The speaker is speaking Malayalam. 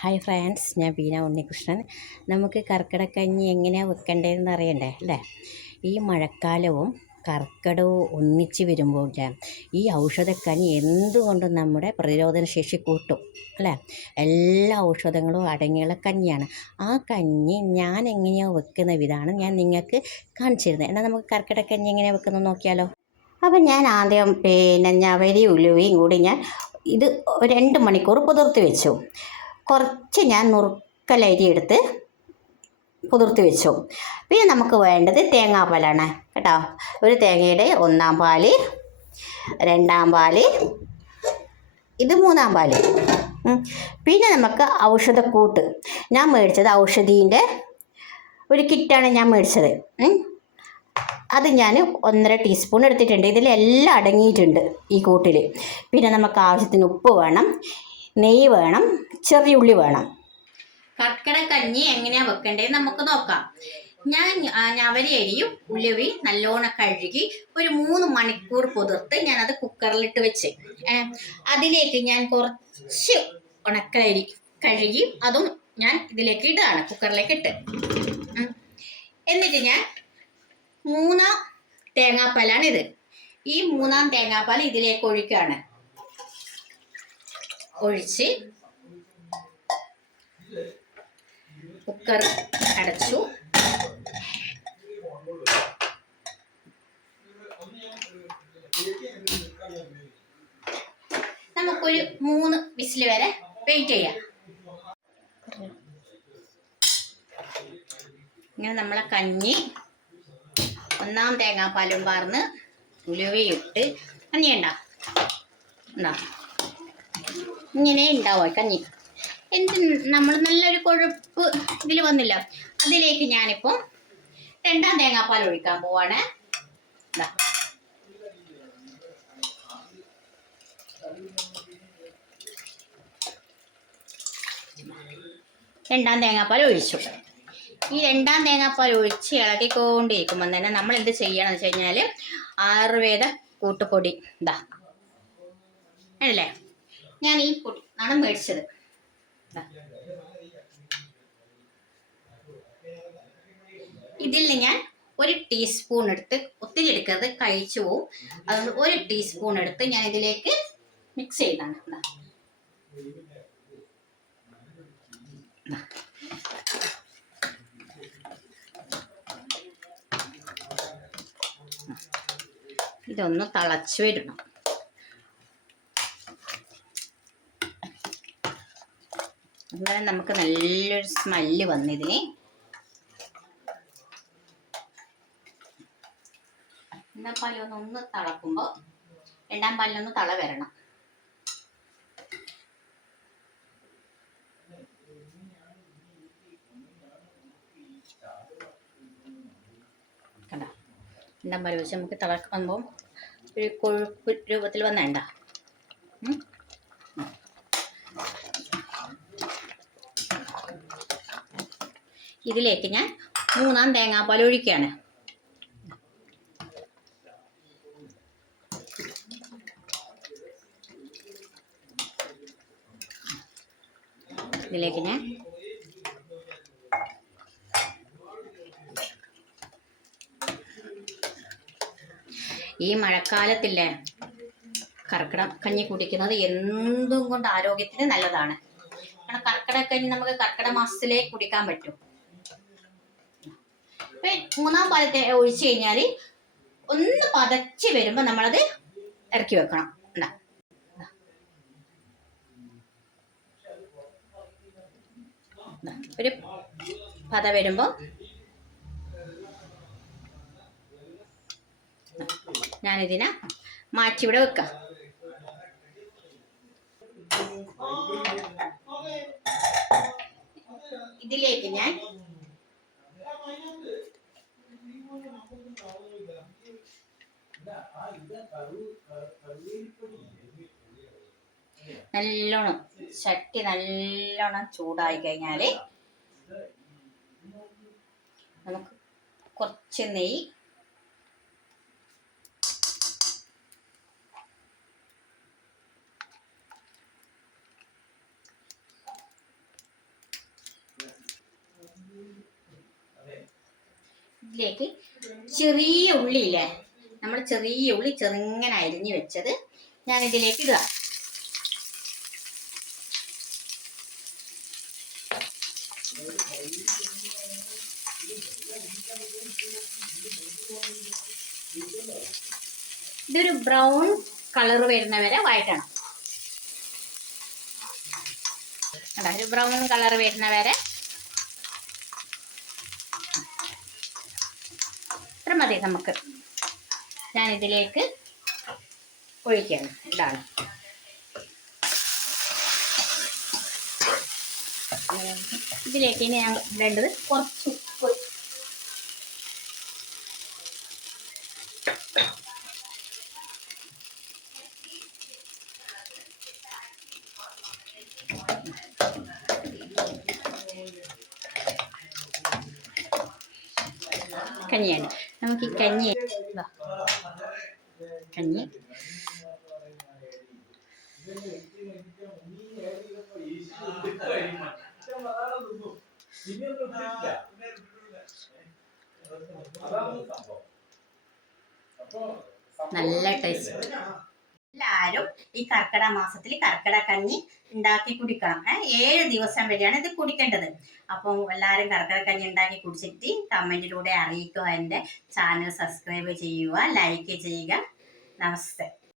ഹായ് ഫ്രണ്ട്സ്, ഞാൻ ബീന ഉണ്ണികൃഷ്ണൻ. നമുക്ക് കർക്കിടക്കഞ്ഞി എങ്ങനെയാണ് വെക്കേണ്ടതെന്ന് അറിയണ്ടേ അല്ലേ? ഈ മഴക്കാലവും കർക്കിടവും ഒന്നിച്ച് വരുമ്പോൾ ഈ ഔഷധക്കഞ്ഞി എന്തുകൊണ്ടും നമ്മുടെ പ്രതിരോധ ശേഷി കൂട്ടും അല്ലേ? എല്ലാ ഔഷധങ്ങളും അടങ്ങിയുള്ള കഞ്ഞിയാണ്. ആ കഞ്ഞി ഞാൻ എങ്ങനെയാണ് വെക്കുന്ന വിധമാണ് ഞാൻ നിങ്ങൾക്ക് കാണിച്ചു തരുന്നത്. എന്നാൽ നമുക്ക് കർക്കിടക്കഞ്ഞി എങ്ങനെയാണ് വെക്കുന്നത് നോക്കിയാലോ? അപ്പം ഞാൻ ആദ്യം ഞവരി ഉലുവയും കൂടി ഞാൻ ഇത് 2 മണിക്കൂർ കുതിർത്ത് വെച്ചു. കുറച്ച് ഞാൻ നുറുക്കലരി എടുത്ത് കുതിർത്ത് വെച്ചു. പിന്നെ നമുക്ക് വേണ്ടത് തേങ്ങാപ്പാലാണ് കേട്ടോ. ഒരു തേങ്ങയുടെ 1-ാം പാല്, 2-ാം പാല്, ഇത് 3-ാം പാല്. പിന്നെ നമുക്ക് ഔഷധക്കൂട്ട്. ഞാൻ മേടിച്ചത് ഔഷധീൻ്റെ ഒരു കിറ്റാണ് ഞാൻ മേടിച്ചത്. അത് ഞാൻ 1.5 ടീസ്പൂൺ എടുത്തിട്ടുണ്ട്. ഇതിലെല്ലാം അടങ്ങിയിട്ടുണ്ട് ഈ കൂട്ടിൽ. പിന്നെ നമുക്ക് ആവശ്യത്തിന് ഉപ്പ് വേണം, നെയ്യ് വേണം, ചെറിയ ഉള്ളി വേണം. കർക്കിടക്കഞ്ഞി എങ്ങനെയാണ് വെക്കേണ്ടത് നമുക്ക് നോക്കാം. ഞാൻ ഞവരി അരിയും ഉലുവയും നല്ലോണം കഴുകി ഒരു 3 മണിക്കൂർ കുതിർത്ത് ഞാനത് കുക്കറിലിട്ട് വെച്ച് അതിലേക്ക് ഞാൻ കുറച്ച് ഉണക്കലരി കഴുകി അതും ഞാൻ ഇതിലേക്ക് ഇടാണ്, കുക്കറിലേക്ക് ഇട്ട്. എന്നിട്ട് ഞാൻ 3-ാം തേങ്ങാപ്പാലാണിത്. ഈ 3-ാം തേങ്ങാപ്പാൽ ഇതിലേക്ക് ഒഴിക്കുകയാണ്. ഒഴിച്ച് കുക്കർ അടച്ചു. നമുക്കൊരു 3 വിസിൽ വരെ വെയിറ്റ് ചെയ്യാം. ഇങ്ങനെ നമ്മളെ കഞ്ഞി 1-ാം തേങ്ങാപ്പാലും പാർന്ന് ഉലുവയിട്ട് കഞ്ഞി ഉണ്ടാ ഇങ്ങനെ ഉണ്ടാവും കഞ്ഞി. നമ്മൾ നല്ലൊരു കൊഴുപ്പ് ഇതിൽ വന്നില്ല. അതിലേക്ക് ഞാനിപ്പോൾ 2-ാം തേങ്ങാപ്പാൽ ഒഴിക്കാൻ പോവാണ്. 2-ാം തേങ്ങാപ്പാൽ ഒഴിച്ചു. ഈ 2-ാം തേങ്ങാപ്പാൽ ഒഴിച്ച് ഇളക്കിക്കൊണ്ടിരിക്കുമ്പോൾ തന്നെ നമ്മൾ എന്ത് ചെയ്യണമെന്ന് വെച്ച് കഴിഞ്ഞാൽ ആയുർവേദ കൂട്ടുപൊടി അല്ലേ, ഞാൻ ഈ പൊടി ആണ് മേടിച്ചത്. ഇതിൽ നിന്ന് ഞാൻ 1 ടീസ്പൂൺ എടുത്ത്, ഒത്തിരി എടുക്കരുത്, കഴിച്ചു പോവും. അതുകൊണ്ട് 1 ടീസ്പൂൺ എടുത്ത് ഞാൻ ഇതിലേക്ക് മിക്സ് ചെയ്താണ്. ഇതൊന്ന് തിളച്ച് വരണം. അന്നേരം നമുക്ക് നല്ലൊരു സ്മെല്ല് വന്നിതിന്. 1-ാം പാലൊന്ന് തിളക്കുമ്പോൾ 2-ാം പാലിനൊന്ന് തള വരണം. കണ്ടോ, 2-ാം പാൽ വെച്ച് നമുക്ക് തിളക്കുമ്പോൾ ഒരു കൊഴുപ്പ് രൂപത്തിൽ വന്നേണ്ട. ഇതിലേക്ക് ഞാൻ 3-ാം തേങ്ങാപ്പാൽ ഒഴിക്കുകയാണ്. ഇതിലേക്ക് ഞാൻ ഈ മഴക്കാലത്തില്ലേ കഞ്ഞി കുടിക്കുന്നത് എന്തും കൊണ്ട് ആരോഗ്യത്തിന് നല്ലതാണ്. കാരണം കർക്കിടക്കഞ്ഞി നമുക്ക് കർക്കിടക മാസത്തിലേ കുടിക്കാൻ പറ്റും. 3-ാം പാലത്തെ ഒഴിച്ചു കഴിഞ്ഞാൽ ഒന്ന് പതച്ച് വരുമ്പോൾ നമ്മളത് ഇറക്കി വെക്കണം. ഒരു പത വരുമ്പോൾ ഞാനിതിനെ മാറ്റി ഇവിടെ വെക്കാം. ഇതിലേക്ക് ഞാൻ നല്ലോണം ചട്ടി നല്ലോണം ചൂടായി കഴിഞ്ഞാൽ നമുക്ക് കുറച്ച് നെയ്യ്, ഇതിലേക്ക് ചെറിയ ഉള്ളിയില്ലേ, നമ്മൾ ചെറിയ ഉള്ളി ചെറുങ്ങനെ അരിഞ്ഞു വെച്ചത് ഞാൻ ഇതിലേക്ക് ഇടുക. ഇതൊരു ബ്രൗൺ കളർ വരുന്നവരെ വഴറ്റണം. ഒരു ബ്രൗൺ കളർ വരുന്നവരെ ഇത്ര മതി നമുക്ക്. ഞാനിതിലേക്ക് ഒഴിക്കുകയാണ്. ഇതാണ് ഇതിലേക്ക് ഇനി ഞാൻ വേണ്ടത് കുറച്ച് ഉപ്പ്. കഞ്ഞിയാണ്. നമുക്ക് ഈ കഞ്ഞി നല്ല ടേസ്റ്റ്. എല്ലാവരും ഈ കർക്കിടക മാസത്തിൽ കർക്കിടക കഞ്ഞി ഉണ്ടാക്കി കുടിക്കണം. 7 ദിവസം വരെയാണ് ഇത് കുടിക്കേണ്ടത്. അപ്പം എല്ലാവരും കർക്കിടക കഞ്ഞി ഉണ്ടാക്കി കുടിച്ചിട്ട് കമൻറ്റിലൂടെ അറിയിക്കുക. എൻ്റെ ചാനൽ സബ്സ്ക്രൈബ് ചെയ്യുക, ലൈക്ക് ചെയ്യുക. നമസ്തേ.